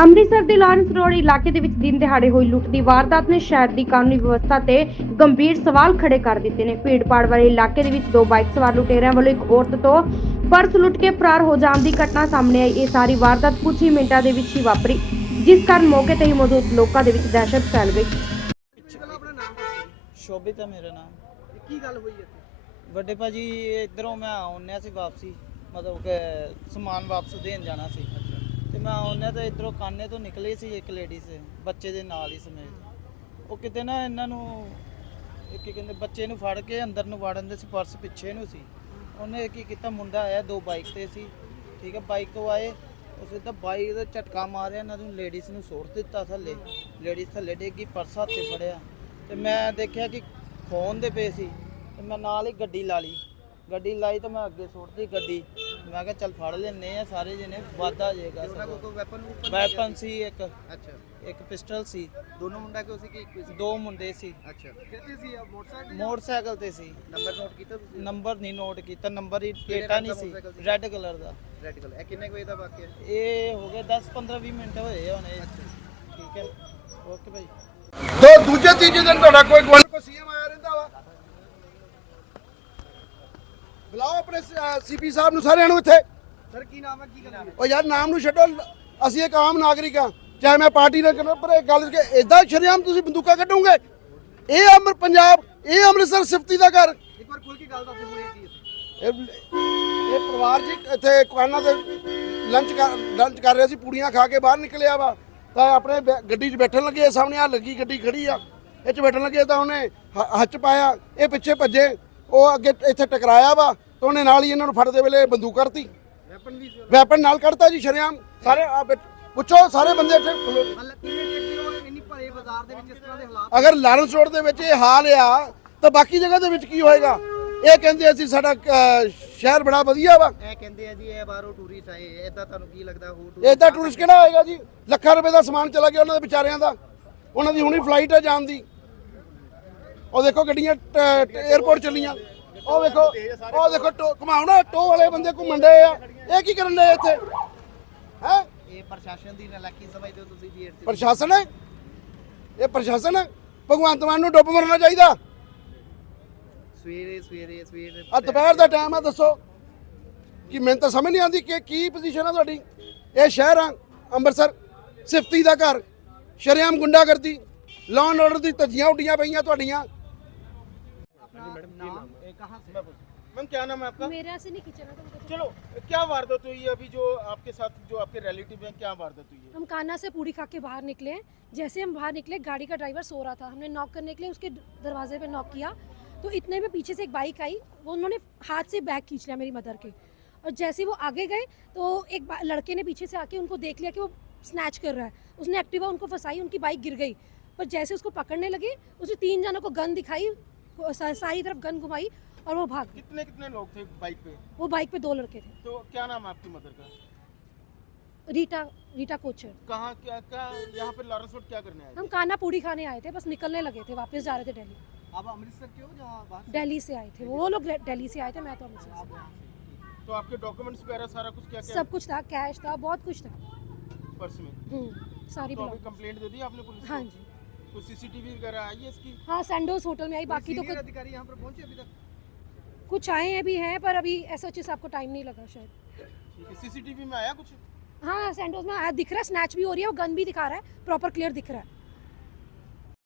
ਅੰਮ੍ਰਿਤਸਰ ਦੇ Lawrence road ਇਲਾਕੇ ਦੇ ਵਿੱਚ ਦਿਨ ਦਿਹਾੜੇ ਹੋਈ ਲੁੱਟ ਦੀ ਵਾਰਦਾਤ ਨੇ ਸ਼ਹਿਰ ਦੀ ਕਾਨੂੰਨੀ ਵਿਵਸਥਾ ਤੇ ਗੰਭੀਰ ਸਵਾਲ ਖੜੇ ਕਰ ਦਿੱਤੇ ਨੇ। ਭੀੜਪਾੜ ਵਾਲੇ ਇਲਾਕੇ ਦੇ ਵਿੱਚ ਦੋ ਬਾਈਕ ਸਵਾਰ ਲੁਟੇਰਿਆਂ ਵੱਲੋਂ ਇੱਕ ਔਰਤ ਤੋਂ ਪਰਸ ਲੁੱਟ ਕੇ ਫਰਾਰ ਹੋ ਜਾਣ ਦੀ ਘਟਨਾ ਸਾਹਮਣੇ ਆਈ। ਇਹ ਸਾਰੀ ਵਾਰਦਾਤ ਕੁਝ ਹੀ ਮਿੰਟਾਂ ਦੇ ਵਿੱਚ ਹੀ ਵਾਪਰੀ ਜਿਸ ਕਾਰਨ ਮੌਕੇ ਤੇ ਹੀ ਮੌਜੂਦ ਲੋਕਾਂ ਦੇ ਵਿੱਚ ਦਹਿਸ਼ਤ ਫੈਲ ਗਈ। ਸ਼ੋਭਿਤ ਹੈ ਮੇਰਾ ਨਾਮ। ਕੀ ਗੱਲ ਹੋਈ ਇੱਥੇ? ਵੱਡੇ ਭਾਜੀ ਇਧਰੋਂ ਮੈਂ ਆਉਣਿਆ ਸੀ ਵਾਪਸੀ। ਮਤਲਬ ਕਿ ਸਮਾਨ ਵਾਪਸ ਦੇਣ ਜਾਣਾ ਸੀ। ਤੇ ਮੈਂ ਆਉਣਿਆ ਤਾਂ ਇਧਰੋਂ ਕਾਨੇ ਤੋਂ ਨਿਕਲੀ ਸੀ ਇੱਕ ਲੇਡੀਜ਼ ਬੱਚੇ ਦੇ ਨਾਲ ਹੀ ਸਮੇਤ। ਉਹ ਕਿਤੇ ਨਾ ਇਹਨਾਂ ਨੂੰ, ਇੱਕ ਕਹਿੰਦੇ ਬੱਚੇ ਨੂੰ ਫੜ ਕੇ ਅੰਦਰ ਨੂੰ ਵਾੜਨ ਦੇ ਸੀ, ਪਰਸ ਪਿੱਛੇ ਨੂੰ ਸੀ। ਉਹਨੇ ਕੀ ਕੀਤਾ, ਮੁੰਡਾ ਆਇਆ, ਦੋ ਬਾਈਕ ਤੇ ਸੀ। ਠੀਕ ਹੈ ਬਾਈਕ ਤੋਂ ਆਏ, ਉਹ ਸਿੱਧਾ ਬਾਈਕ ਦਾ ਝਟਕਾ ਮਾਰਿਆ, ਇਹਨਾਂ ਨੂੰ ਲੇਡੀਜ਼ ਨੂੰ ਸੁੱਟ ਦਿੱਤਾ ਥੱਲੇ। ਲੇਡੀਜ਼ ਥੱਲੇ ਡੇਗੀ ਪਰਸ ਹੱਥ 'ਚ ਫੜਿਆ। ਤੇ ਮੈਂ ਦੇਖਿਆ ਕਿ ਖੋਨ ਦੇ ਪਏ ਸੀ, ਤੇ ਮੈਂ ਨਾਲ ਹੀ ਗੱਡੀ ਲਾ ਲਈ। ਗੱਡੀ ਲਾਈ ਤਾਂ ਮੈਂ ਅੱਗੇ ਸੁੱਟਦੀ ਗੱਡੀ। ਮੈਂ ਕਿਹਾ ਚੱਲ ਫੜ ਲੈਨੇ ਆ ਸਾਰੇ ਜਣੇ ਵਾਦਾ ਜਾਏਗਾ ਉਹਨਾਂ ਕੋਲ ਕੋਈ ਵੈਪਨ ਵੈਪਨ ਸੀ? ਇੱਕ। ਅੱਛਾ। ਇੱਕ ਪਿਸਟਲ ਸੀ। ਦੋਨੋਂ ਮੁੰਡਾ ਕਿਉਂ ਸੀ ਕਿ ਇੱਕੋ ਹੀ ਸੀ? ਦੋ ਮੁੰਡੇ ਸੀ। ਅੱਛਾ। ਕਿੱਥੇ ਸੀ? ਇਹ ਮੋਟਰਸਾਈਕਲ ਮੋਟਰਸਾਈਕਲ ਤੇ ਸੀ। ਨੰਬਰ ਨੋਟ ਕੀਤਾ ਤੁਸੀਂ? ਨੰਬਰ ਨਹੀਂ ਨੋਟ ਕੀਤਾ ਨੰਬਰ ਹੀ ਕਿਹੜੇ ਪਲੇਟਾਂ ਰੰਗ ਨਹੀਂ ਦਾ ਸੀ? ਰੈੱਡ ਕਲਰ ਦਾ। ਰੈਡ ਕਲਰ ਇਹ ਕਿੰਨੇ ਕੁ ਵਜੇ ਦਾ ਵਾਕਿਆ? ਹੈ? ਇਹ ਹੋ ਗਏ 10 15 20 ਮਿੰਟ ਹੋਏ ਆ ਹੁਣੇ। ਠੀਕ ਹੈ। ਓਕੇ ਭਾਈ। ਦੋ ਦੂਜੇ ਤੀਜੇ ਦਿਨ ਤੁਹਾਡਾ ਕੋਈ ਗਵਨ ਕੋ ਸੀਐਮ ਆਇਆ ਰਹਿੰਦਾ ਵਾ ਬੁਲਾਓ ਆਪਣੇ ਸੀਪੀ ਸਾਹਿਬ ਨੂੰ ਸਾਰਿਆਂ ਨੂੰ ਇੱਥੇ। ਸਰ ਕੀ ਨਾਮ ਹੈ ਕੀ ਗੱਲ ਹੈ? ਉਹ ਯਾਰ ਨਾਮ ਨੂੰ ਛੱਡੋ। ਅਸੀਂ ਇੱਕ ਆਮ ਨਾਗਰਿਕ ਹਾਂ। ਚਾਹੇ ਮੈਂ ਪਾਰਟੀ ਨਾਲ ਕਰਨਾ ਪਰ ਇਹ ਗੱਲ ਕਿ ਇਦਾਂ ਸ਼ਰੇਆਮ ਤੁਸੀਂ ਬੰਦੂਕਾਂ ਕੱਢੋਗੇ। ਇਹ ਅਮਰ ਪੰਜਾਬ ਇਹ ਅੰਮ੍ਰਿਤਸਰ ਸਿਫਤੀ ਦਾ ਘਰ। ਇੱਕ ਵਾਰ ਖੁੱਲ ਕੇ ਗੱਲ ਦੱਸ ਕੀ ਇਹ ਇਹ ਪਰਿਵਾਰ ਜੀ ਇੱਥੇ ਕੁਆਨਾ ਤੇ ਲੰਚ ਕਰ ਲੰਚ ਕਰ ਰਿਹਾ ਸੀ ਪੂੜੀਆਂ ਖਾ ਕੇ ਬਾਹਰ ਨਿਕਲਿਆ ਵਾ। ਤਾਂ ਆਪਣੇ ਗੱਡੀ 'ਚ ਬੈਠਣ ਲੱਗੇ ਸਾਹਮਣੇ ਆ ਲੱਗੀ ਗੱਡੀ ਖੜੀ ਆ। ਇਹ 'ਚ ਬੈਠਣ ਲੱਗੇ ਤਾਂ ਉਹਨੇ ਹੱਥ ਪਾਇਆ ਇਹ ਪਿੱਛੇ ਭੱਜੇ। ਉਹ ਅੱਗੇ ਇੱਥੇ ਟਕਰਾਇਆ ਵਾ ਤਾਂ ਉਹਨੇ ਨਾਲ ਹੀ ਇਹਨਾਂ ਨੂੰ ਫੜਦੇ ਵੇਲੇ ਬੰਦੂਕ ਕੱਢਤੀ ਵੈਪਨ ਵੀ ਸੀ ਵੈਪਨ ਨਾਲ ਕੱਢਤਾ ਜੀ ਸ਼ਰੇਆਮ। ਸਾਰੇ ਆ ਬੈਠ- ਪੁੱਛੋ ਸਾਰੇ ਬੰਦੇ ਇੱਥੇ ਖਲੋ- ਹਾਲੇ ਕਿੰਨੇ ਟੈਕਸੀ ਉਹ ਇੰਨੀ ਭਰੇ ਬਾਜ਼ਾਰ ਦੇ ਵਿੱਚ ਇਸ ਤਰ੍ਹਾਂ ਦੇ ਹਾਲਾਤ? ਅਗਰ ਲਾਰੈਂਸ ਰੋਡ ਦੇ ਵਿੱਚ ਇਹ ਹਾਲ ਆ ਤਾਂ ਬਾਕੀ ਜਗ੍ਹਾ ਦੇ ਵਿੱਚ ਕੀ ਹੋਏਗਾ? ਇਹ ਕਹਿੰਦੇ ਅਸੀਂ ਸਾਡਾ ਸ਼ਹਿਰ ਬੜਾ ਵਧੀਆ ਵਾ। ਇਹ ਕਹਿੰਦੇ ਆ ਜੀ ਇਹ ਬਾਹਰੋਂ ਟੂਰਿਸਟ ਆਏ ਇਦਾਂ ਤੁਹਾਨੂੰ ਕੀ ਲੱਗਦਾ ਹੋ ਇਦਾਂ ਟੂਰਿਸਟ ਕਿਹੜਾ ਹੋਏਗਾ ਜੀ? ਲੱਖਾਂ ਰੁਪਏ ਦਾ ਸਮਾਨ ਚਲਾ ਗਿਆ ਉਹਨਾਂ ਦੇ ਵਿਚਾਰਿਆਂ ਦਾ। ਉਹਨਾਂ ਦੀ ਹੁਣੀ ਫਲਾਈਟ ਹੈ ਜਾਣ ਦੀ। ਉਹ ਦੇਖੋ ਗੱਡੀਆਂ 에어ਪੋਰਟ ਚੱਲੀਆਂ। ਉਹ ਵੇਖੋ ਉਹ ਦੇਖੋ ਟੋ ਘੁਮਾਉਣਾ ਟੋ ਵਾਲੇ ਬੰਦੇ ਘੁੰਮਣ ਡਏ ਆ। ਇਹ ਕੀ ਕਰਨ ਡਏ ਇੱਥੇ? ਹੈ? ਇਹ ਪ੍ਰਸ਼ਾਸਨ ਦੀ ਨਲਾਇਕੀ ਸਮਝਦੇ ਹੋ ਤੁਸੀਂ ਜੀ ਇੱਥੇ ਪ੍ਰਸ਼ਾਸਨ? ਹੈ ਇਹ ਪ੍ਰਸ਼ਾਸਨ? ਹੈ ਭਗਵੰਤ ਮਾਨ ਨੂੰ ਡੁੱਬ ਮਰਨਾ ਚਾਹੀਦਾ। ਸਵੇਰੇ ਸਵੇਰੇ ਸਵੇਰੇ। ਆ ਦੁਪਹਿਰ ਦਾ ਟਾਈਮ ਆ ਦੱਸੋ। ਕਿ ਮੈਨੂੰ ਤਾਂ ਸਮਝ ਨਹੀਂ ਆਉਂਦੀ ਕਿ ਕੀ ਪੋਜੀਸ਼ਨ ਆ ਤੁਹਾਡੀ? ਇਹ ਸ਼ਹਿਰ ਆ ਅੰਮ੍ਰਿਤਸਰ। ਸਿਫਤੀ ਦਾ ਘਰ ਸ਼ਰੇਆਮ ਗੁੰਡਾਗਰਦੀ ਲਾਅ ਐਂਡ ਆਰਡਰ ਦੀ ਧੱਜੀਆਂ ਉੱਡੀਆਂ ਪਈਆਂ ਤੁਹਾਡੀਆਂ। कहाँ से? मैम क्या नाम है आपका? मेरा से नहीं था मुझे चलो क्या वारदात हुई है अभी जो आपके साथ जो आपके रिलेटिव हैं क्या वारदात हुई है? हम कान्हा से पूड़ी खा के बाहर निकले जैसे हम बाहर निकले गाड़ी का ड्राइवर सो रहा था। हमने नॉक करने के लिए उसके दरवाजे पे नॉक किया। तो इतने में पीछे से एक बाइक आई। वो उन्होंने हाथ से बैग खींच लिया मेरी मदर के। और जैसे वो आगे गए तो एक लड़के ने पीछे से आके उनको देख लिया कि वो स्नैच कर रहा है। उसने एक्टिवा उनको फंसाई उनकी बाइक गिर गई। पर जैसे उसको पकड़ने लगे उसने तीन जनों को गन दिखाई सारी तरफ़ गन घुमाई। और वो भाग गए। कितने कितने लोग थे बाइक पे? वो बाइक पे दो लड़के थे। तो क्या नाम है आपकी मदर का? Rita Rita Kochar. कहाँ क्या क्या यहाँ पे लॉरेंस रोड क्या करने आए हम काना पूड़ी खाने आए थे बस निकलने लगे थे वापस जा रहे थे दिल्ली। आप अमृतसर के हो जहाँ बाहर दिल्ली से आए थे। वो लोग दिल्ली से आए थे मैं तो अमृतसर से। तो आपके डॉक्यूमेंट्स वगैरह सारा कुछ क्या क्या सब कुछ था कैश था बहुत कुछ था। पर्स में? हम्म, सारी तो अभी। कंप्लेंट दे दी आपने पुलिस को? हाँ जी। तो सीसीटीवी वगैरह आई है इसकी? हाँ सैंडोज होटल में आई बाकी तो कुछ अधिकारी यहाँ पर पहुँचे अभी तक? कुछ आए हैं भी हैं पर अभी एस एच आपको टाइम नहीं लगा शायद ठीक है सीसीटीवी में आया कुछ हाँ सैंडोज में आया दिख रहा है स्नैच भी हो रही है और गन भी दिखा रहा है प्रॉपर क्लियर दिख रहा है